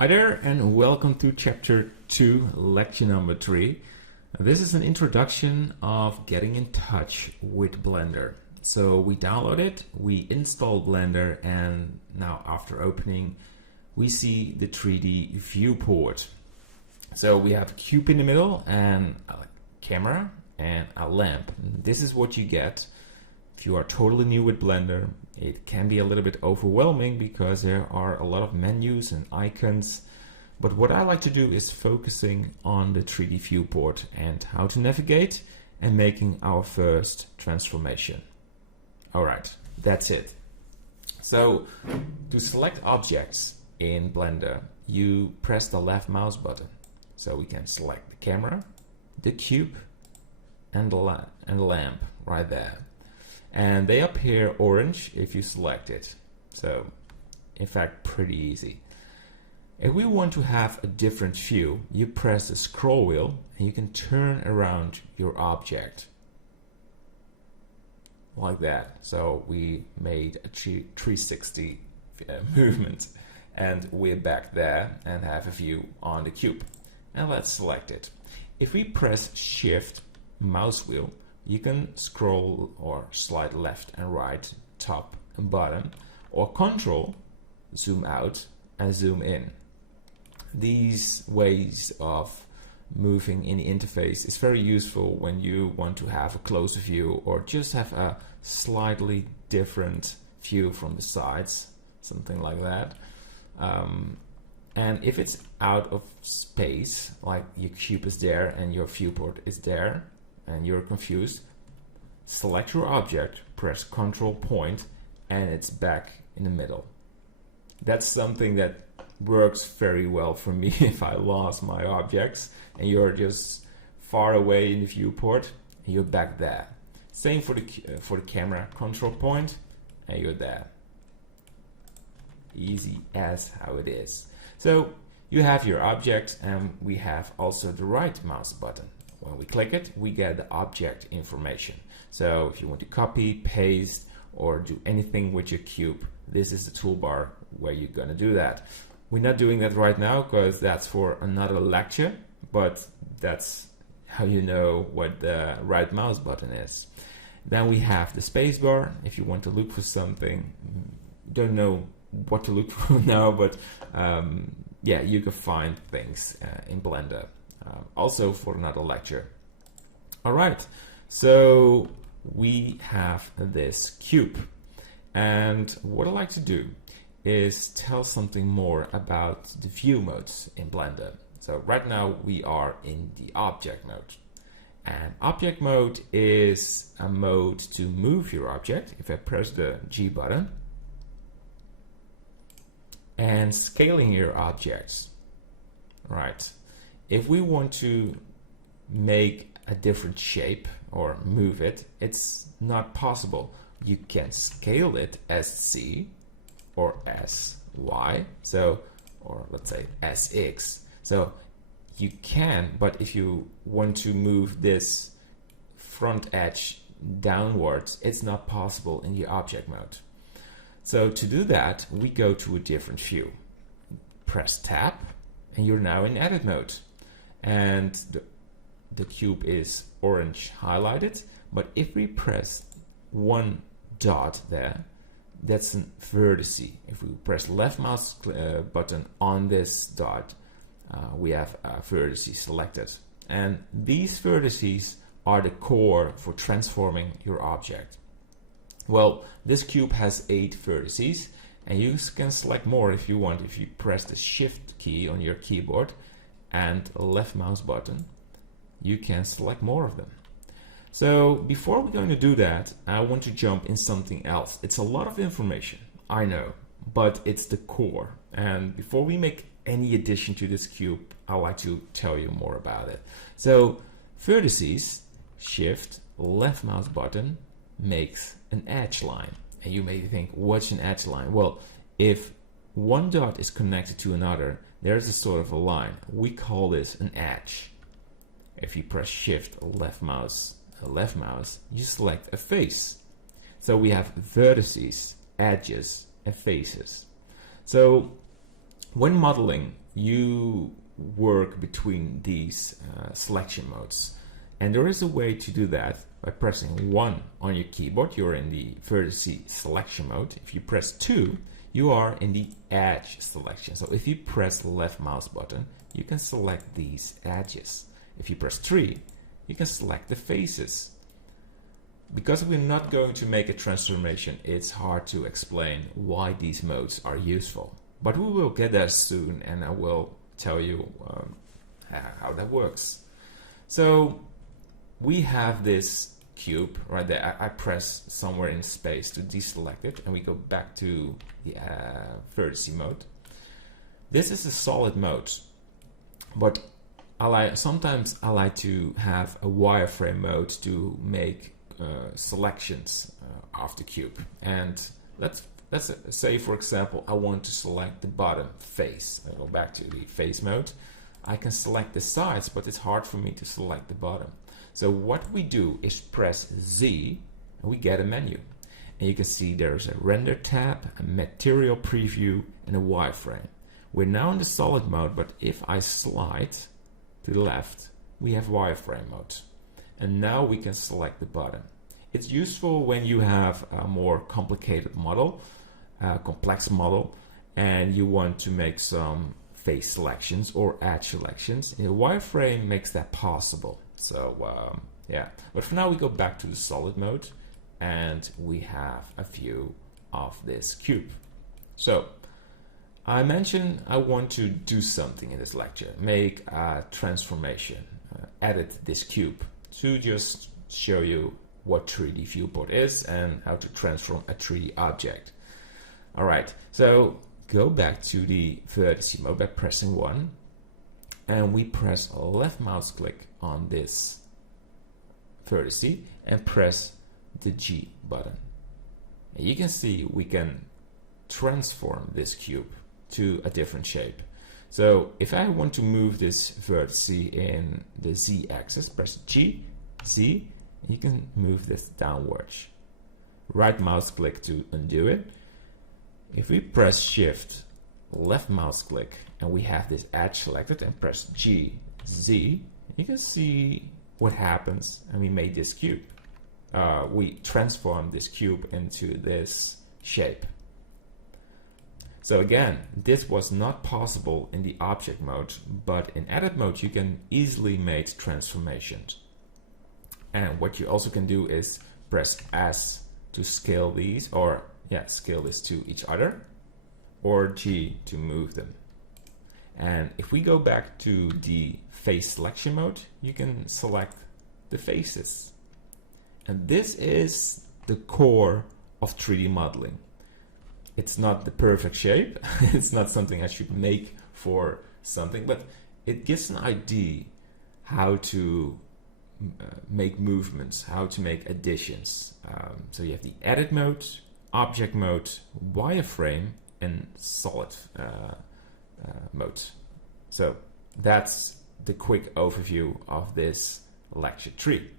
Hi there and welcome to chapter 2, lecture number 3. This is an introduction of getting in touch with Blender. So we download it, we install Blender, and now after opening we see the 3D viewport. So we have a cube in the middle and a camera and a lamp. This is what you get. If you are totally new with Blender, it can be a little bit overwhelming because there are a lot of menus and icons. But what I like to do is focusing on the 3D viewport and how to navigate and making our first transformation. Alright, that's it. So to select objects in Blender, you press the left mouse button. So we can select the camera, the cube, and the lamp right there. And they appear orange if you select it. So in fact, pretty easy. If we want to have a different view, you press the scroll wheel and you can turn around your object like that. So we made a 360 movement and we're back there and have a view on the cube. And let's select it. If we press Shift mouse wheel, you can scroll or slide left and right, top and bottom, or Control, zoom out and zoom in. These ways of moving in the interface is very useful when you want to have a closer view or just have a slightly different view from the sides, something like that. And if it's out of space, like your cube is there and your viewport is there, and you're confused, select your object, press Control Point, and it's back in the middle. That's something that works very well for me if I lost my objects and you're just far away in the viewport and you're back there. Same for the camera, Control Point, and you're there. Easy as how it is. So you have your object, and we have also the right mouse button. When we click it, we get the object information. So if you want to copy, paste, or do anything with your cube, this is the toolbar where you're gonna do that. We're not doing that right now because that's for another lecture, but that's how you know what the right mouse button is. Then we have the spacebar. If you want to look for something, don't know what to look for now, but yeah, you can find things in Blender. Also for another lecture. All right, so we have this cube, and what I like to do is tell something more about the view modes in Blender. So right now we are in the object mode, and object mode is a mode to move your object. If I press the G button, and scaling your objects, right? If we want to make a different shape or move it, it's not possible. You can scale it as C or as Y, so, or let's say as X. So you can, but if you want to move this front edge downwards, it's not possible in the object mode. So to do that, we go to a different view. Press Tab, and you're now in edit mode. And the cube is orange highlighted, but if we press one dot there, that's a vertex. If we press left mouse button on this dot, we have a vertex selected. And these vertices are the core for transforming your object. Well, this cube has 8 vertices, and you can select more if you want. If you press the Shift key on your keyboard and left mouse button, you can select more of them. So before we're going to do that, I want to jump in something else. It's a lot of information, I know, but it's the core. And before we make any addition to this cube, I like to tell you more about it. So vertices, Shift, left mouse button, makes an edge line. And you may think, what's an edge line? Well, if one dot is connected to another, there's a sort of a line. We call this an edge. If you press Shift, left mouse, you select a face. So we have vertices, edges, and faces. So when modeling, you work between these selection modes. And there is a way to do that by pressing 1 on your keyboard. You're in the vertice selection mode. If you press 2, you are in the edge selection. So if you press the left mouse button, you can select these edges. If you press 3, you can select the faces. Because we're not going to make a transformation, it's hard to explain why these modes are useful. But we will get there soon, and I will tell you how that works. So we have this cube right there. I press somewhere in space to deselect it, and we go back to the vertice mode. This is a solid mode, but sometimes I like to have a wireframe mode to make selections of the cube. And let's say, for example, I want to select the bottom face. I go back to the face mode. I can select the sides, but it's hard for me to select the bottom. So what we do is press Z, and we get a menu. And you can see there's a render tab, a material preview, and a wireframe. We're now in the solid mode, but if I slide to the left, we have wireframe mode. And now we can select the bottom. It's useful when you have a more complicated model, complex model, and you want to make some face selections or edge selections. And the wireframe makes that possible. So yeah, but for now we go back to the solid mode, and we have a view of this cube. So I mentioned I want to do something in this lecture, make a transformation, edit this cube, to just show you what 3D viewport is and how to transform a 3D object. All right, so go back to the vertice mode by pressing 1, and we press left mouse click on this vertice and press the G button. And you can see we can transform this cube to a different shape. So if I want to move this vertice in the Z axis, press G, Z, and you can move this downwards. Right mouse click to undo it. If we press Shift, left mouse click, and we have this edge selected, and press G, Z, you can see what happens, and we made this cube. We transformed this cube into this shape. So again, this was not possible in the object mode, but in edit mode you can easily make transformations. And what you also can do is press S to scale these, or scale this to each other, or G to move them. And if we go back to the face selection mode, you can select the faces. And this is the core of 3D modeling. It's not the perfect shape. It's not something I should make for something, but it gives an idea how to make movements, how to make additions. So you have the edit mode, object mode, wireframe, and solid mode. So that's the quick overview of this lecture 3.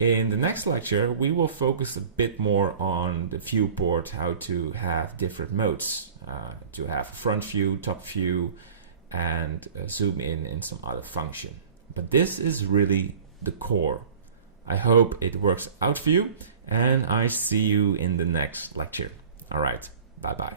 In the next lecture, we will focus a bit more on the viewport, how to have different modes, to have front view, top view, and zoom in some other function. But this is really the core. I hope it works out for you, and I see you in the next lecture. All right, bye-bye.